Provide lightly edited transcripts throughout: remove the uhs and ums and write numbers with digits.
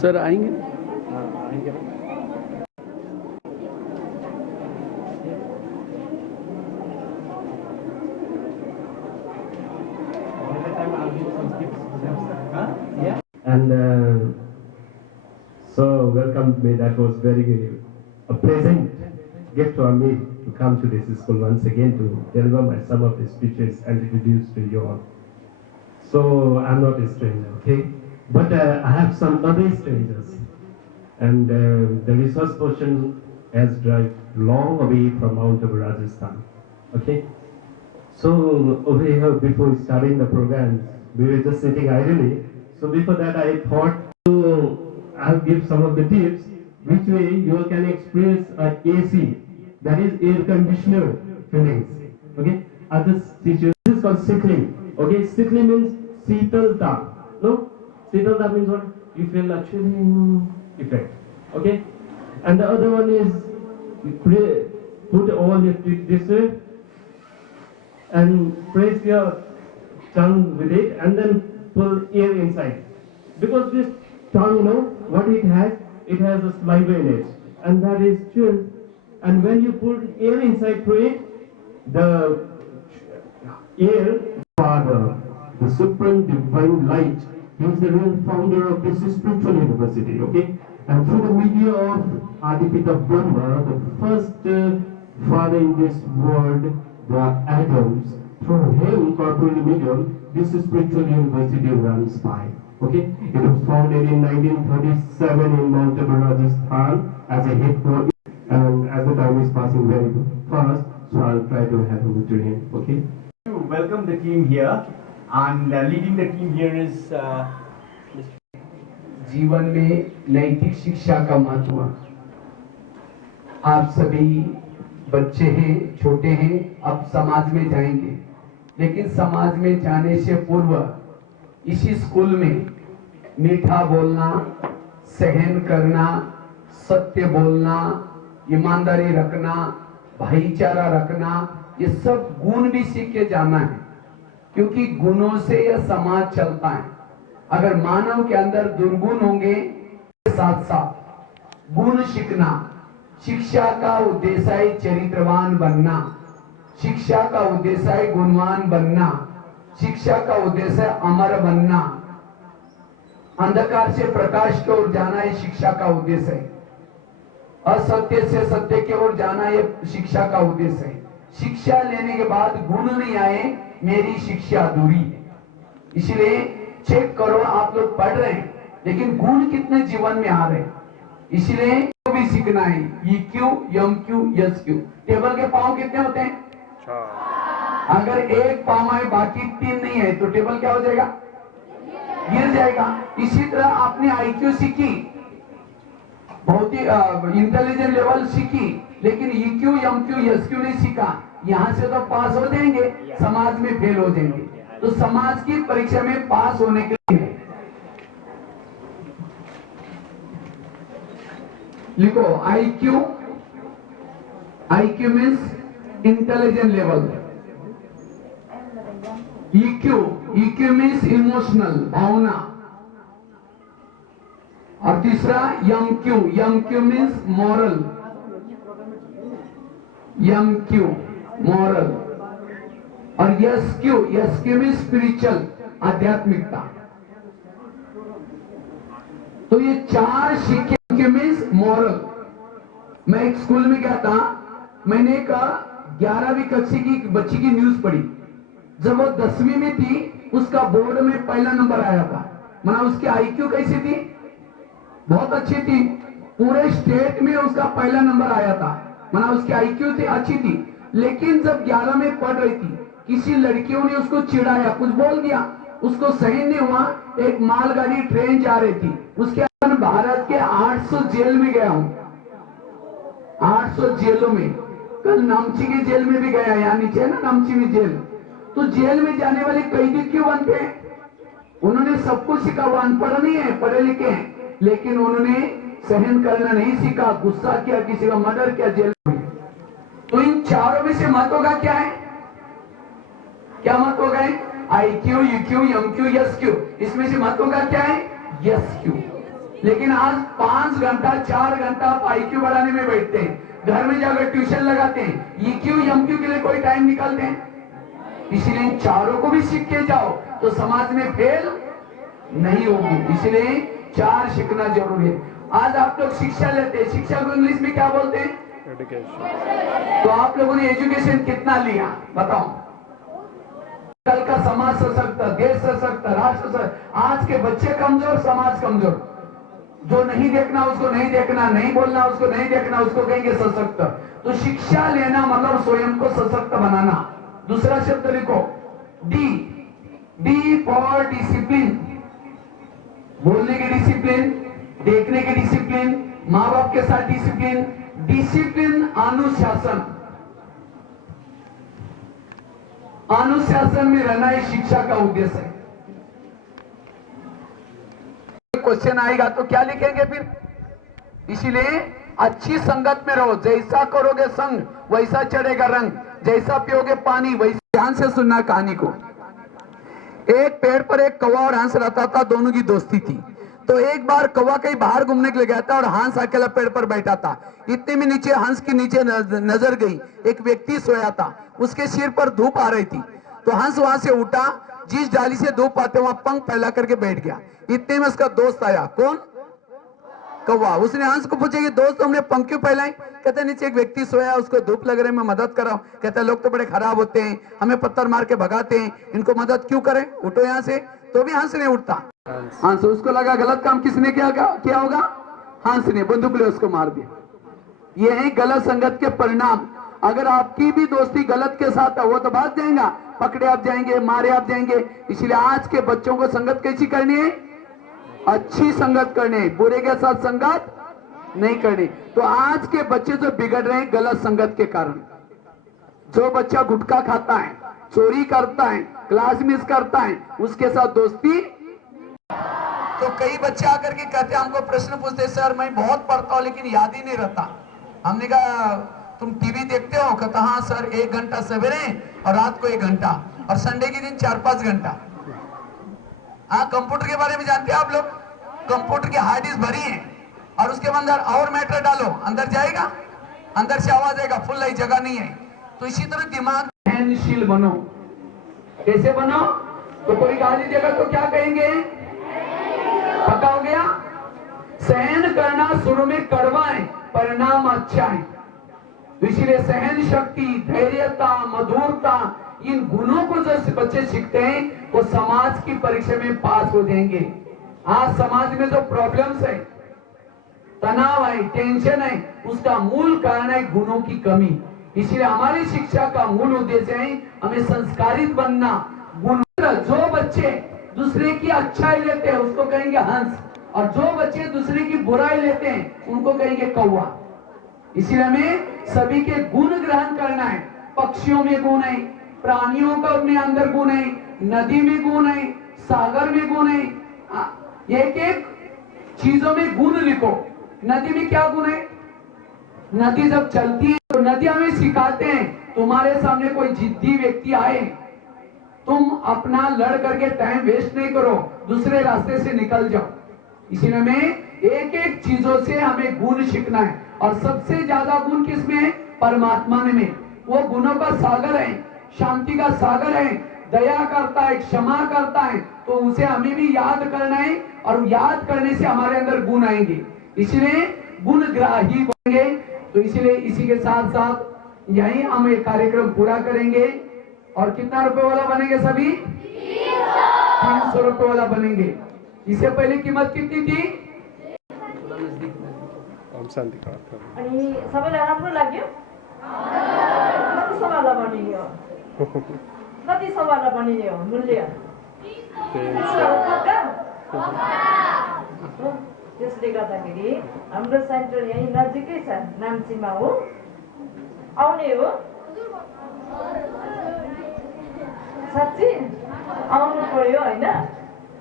Sir आएंगे? आएंगे ना। And so welcomed me. That was very a pleasant gift for me to come to this school once again to deliver some of the speeches and introduce to you all. So I'm not a stranger, okay? But I have some other strangers. And the resource person has driven long away from Mount Abu, Rajasthan, okay? So over here, before starting the program, we were just sitting idly. So before that, I thought I'll give some of the tips which way you can experience AC, that is air conditioner feelings. Okay, other teachers, this is called sickling. Okay, sickling means sitalta. No, sitalta means what? You feel a chilling effect. Okay, and the other one is put all your this way and press your tongue with it and then pull air inside. Because this tongue, what it has a saliva in it, and that is chill. And when you pull air inside through it, the air, Father, the supreme divine light, he is the real founder of this spiritual university, okay? And through the media of Adipita Brahma, the first father in this world, the atoms, through him, corporeal medium, this spiritual university runs by. Okay, it was founded in 1937 in Mount Abu, Rajasthan as a headquarters, and as the time is passing very fast, so I'll try to hand over to him. Okay. Welcome the team here, and leading the team here is. जीवन में नैतिक शिक्षा का महत्व। आप सभी बच्चे हैं, छोटे हैं, अब समाज में जाएंगे, लेकिन समाज में जाने से पूर्व इसी स्कूल में मीठा बोलना, सहन करना, सत्य बोलना, ईमानदारी रखना, भाईचारा रखना, ये सब गुण भी सीख के जाना है, क्योंकि गुणों से यह समाज चलता है। अगर मानव के अंदर दुर्गुण होंगे, साथ साथ गुण सीखना। शिक्षा का उद्देश्य है चरित्रवान बनना, शिक्षा का उद्देश्य है गुणवान बनना, शिक्षा का उद्देश्य है अमर बनना, अंधकार से प्रकाश की ओर जाना ये शिक्षा का उद्देश्य है, असत्य से सत्य की ओर जाना ये शिक्षा का उद्देश्य है। शिक्षा लेने के बाद गुण नहीं आए, मेरी शिक्षा अधूरी है। इसलिए चेक करो, आप लोग पढ़ रहे हैं, लेकिन गुण कितने जीवन में आ रहे हैं। इसलिए भी सीखना है, EQ, MQ, SQ। टेबल के पांव कितने होते हैं? अगर एक पांव है बाकी 3 नहीं है तो टेबल क्या हो जाएगा? गिर जाएगा। इसी तरह आपने IQ सीखी, बहुत ही इंटेलिजेंट लेवल सीखी, लेकिन EQ, MQ, SQ नहीं सीखा, यहाँ से तो पास हो जाएंगे, समाज में फेल हो जाएंगे। तो समाज की परीक्षा में पास होने के लिए लिखो IQ means intelligent level, EQ means emotional, भावना, और तीसरा MQ मीन्स मॉरल, मॉरल, और SQ मीन्स स्पिरिचुअल, आध्यात्मिकता। तो ये 4 शिक्षा मीन्स मॉरल। मैं एक स्कूल में गया था, मैंने एक 11वीं कक्षा की बच्ची की न्यूज पढ़ी। जब वो 10वीं में थी, उसका बोर्ड में पहला नंबर आया था। माना उसकी IQ कैसी थी? बहुत अच्छी थी, पूरे स्टेट में उसका पहला नंबर आया था। माना उसकी IQ थी, अच्छी थी, लेकिन जब 11 में पढ़ रही थी, किसी लड़कियों ने उसको चिढ़ाया, कुछ बोल दिया, उसको सहन नहीं हुआ। एक मालगाड़ी ट्रेन जा रही थी, उसके भारत के 800 जेल में गया हूं, 800 जेलों में। कल नामची की जेल में भी गया, यहाँ नीचे है ना नामची में जेल। तो जेल में जाने वाले कैदी क्यों बनते हैं? उन्होंने सब कुछ सीखा, वो अनपढ़ नहीं है, पढ़े लिखे हैं, लेकिन उन्होंने सहन करना नहीं सीखा, गुस्सा किया, किसी का मर्डर किया जेल में। तो इन चारों में से महत्व का क्या है? क्या महत्व है? IQ, EQ, MQ, SQ, इसमें से महत्व का क्या है? SQ। लेकिन आज 5 घंटा 4 घंटा आप IQ बढ़ाने में बैठते हैं, घर में जाकर ट्यूशन लगाते हैं, EQ, MQ के लिए कोई टाइम निकालते हैं? इसलिए इन चारों को भी सीख के जाओ तो समाज में फेल नहीं होगी। इसलिए 4 सीखना जरूरी है। आज आप लोग शिक्षा लेते हैं, शिक्षा को इंग्लिश में क्या बोलते हैं? एजुकेशन। तो आप लोगों ने एजुकेशन कितना लिया बताओ? कल का समाज सशक्त, देश सशक्त, राष्ट्र सशक्त। आज के बच्चे कमजोर, समाज कमजोर। जो नहीं देखना उसको नहीं देखना, नहीं बोलना उसको नहीं देखना, उसको कहेंगे सशक्त। तो शिक्षा लेना मतलब स्वयं को सशक्त बनाना। दूसरा शब्द लिखो, डी फॉर डिसिप्लिन। बोलने की डिसिप्लिन, देखने की डिसिप्लिन, माँ बाप के साथ डिसिप्लिन। डिसिप्लिन अनुशासन, अनुशासन में रहना ही शिक्षा का उद्देश्य है। क्वेश्चन आएगा तो क्या लिखेंगे फिर? इसीलिए अच्छी संगत में रहो। जैसा करोगे संग वैसा चढ़ेगा रंग, जैसा पियोगे पानी वैसा। ध्यान से सुनना कहानी को। एक पेड़ पर एक कौवा और हंस रहता था, दोनों की दोस्ती थी। तो एक बार कौवा कहीं बाहर घूमने के लिए गया था और हंस अकेला पेड़ पर बैठा था। इतने में नीचे हंस के नीचे नजर गई, एक व्यक्ति सोया था, उसके सिर पर धूप आ रही थी। तो हंस वहां से उठा, जिस डाली से धूप आते वहां पंख फैला करके बैठ गया। इतने में उसका दोस्त आया। कौन? कौवा। उसने हंस को पूछा कि दोस्त तुमने पंख क्यों फैलाए? कहते नीचे एक व्यक्ति सोया, उसको धूप लग रही है, मैं मदद कर रहा हूं। कहता लोग तो बड़े खराब होते हैं, हमें पत्थर मार के भगाते हैं, इनको मदद क्यों करें, उठो यहाँ से। तो भी हंस नहीं उठता। हंस, उसको लगा गलत काम किसने किया होगा? हंस ने बंदूक ले उसको मार दिया। ये है गलत संगत के परिणाम। अगर आपकी भी दोस्ती गलत के साथ है वो तो भाग जाएगा, पकड़े आप जाएंगे, मारे आप जाएंगे। इसलिए आज के बच्चों को संगत कैसी करनी है? अच्छी संगत करनी, बुरे के साथ संगत नहीं करनी। तो आज के बच्चे जो बिगड़ रहे हैं गलत संगत के कारण। जो बच्चा गुटखा खाता है, चोरी करता है, क्लास मिस करता है, उसके साथ दोस्ती। तो कई बच्चे आकर के कहते हैं, हमको प्रश्न पूछते, सर मैं बहुत पढ़ता हूँ लेकिन याद ही नहीं रहता। हमने कहा तुम टीवी देखते हो? कहता हाँ सर, 1 घंटा सवेरे और रात को 1 घंटा, और संडे के दिन 4-5 घंटा। हाँ, कंप्यूटर के बारे में जानते हैं आप लोग? कंप्यूटर की हार्ड डिस्क भरी है और उसके अंदर और मैटर डालो, अंदर जाएगा, अंदर से आवाज आएगा, फुल नहीं, जगह नहीं है। तो इसी तरह दिमाग सहनशील बनो। कैसे बनो? तो कोई गाली देगा तो क्या कहेंगे? पता हो गया? सहन करना शुरू में कड़वा है, परिणाम अच्छा है। तो इसीलिए सहन शक्ति, धैर्यता, मधुरता, इन गुणों को जो बच्चे सीखते हैं वो समाज की परीक्षा में पास हो जाएंगे। आज समाज में जो प्रॉब्लम्स है, तनाव है, टेंशन है, उसका मूल कारण है गुणों की कमी। इसलिए हमारी शिक्षा का मूल उद्देश्य है हमें संस्कारित बनना। गुण, जो बच्चे दूसरे की अच्छाई लेते हैं उसको कहेंगे हंस, और जो बच्चे दूसरे की बुराई लेते हैं उनको कहेंगे कौवा। इसलिए हमें सभी के गुण ग्रहण करना है। पक्षियों में गुण है, प्राणियों का अपने अंदर गुण है, नदी में गुण है, सागर में गुण है। एक एक चीजों में गुण लिखो। नदी में क्या गुण है? नदी जब चलती है तो नदी हमें सिखाते हैं, तुम्हारे सामने कोई जिद्दी व्यक्ति आए, तुम अपना लड़ करके टाइम वेस्ट नहीं करो, दूसरे रास्ते से निकल जाओ। इसीलिए हमें एक एक चीजों से हमें गुण सीखना है। और सबसे ज्यादा गुण किसमें है? परमात्मा में। वो गुणों का सागर है, शांति का सागर है, दया करता है, क्षमा करता है। तो उसे हमें भी याद करना है, और याद करने से हमारे अंदर गुण आएंगे। इसलिए गुणग्राही बनेंगे। तो इसलिए इसी के साथ साथ यही हम एक कार्यक्रम पूरा करेंगे। और कितना रुपए वाला बनेंगे? सभी 300 रुपए वाला बनेंगे। इससे पहले कीमत कितनी थी? अनि सबैलाई राम्रो लाग्यो? कति सवाल बनिने हो? कति सवाल बनिने हो? मूल्य त्यसले गर्दाखेरि हाम्रो सेन्टर यही नजिकै छ, नाम्चीमा हो। आउने हो? साँच्ची आउनु पर्यो होइन?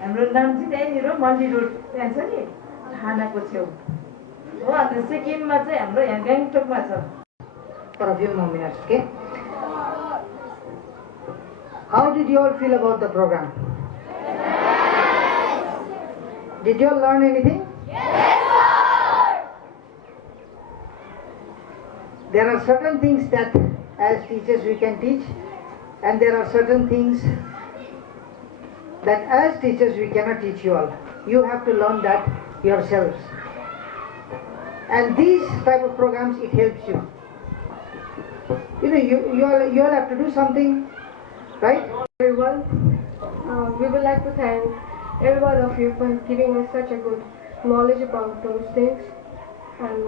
हाम्रो नाम्ची त्यहीँनिर मल्ली रोड त्यहाँ छ नि, थानाको छेउ हो। अन्त सिक्किममा चाहिँ हाम्रो यहाँ गान्तोकमा छ। For a few more minutes, okay? How did you all feel about the program? Did you all learn anything? There are certain things that as teachers we can teach, and there are certain things that as teachers we cannot teach you all. You have to learn that yourselves. And these type of programs, it helps you. You know, you all have to do something, right? Everyone, we would like to thank every one of you for giving us such a good knowledge about those things, and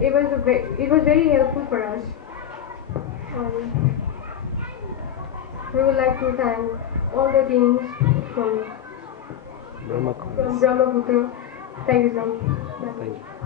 it was very helpful for us. We would like to thank all the teams from Brahmaputra. Thank you so much. Thank you.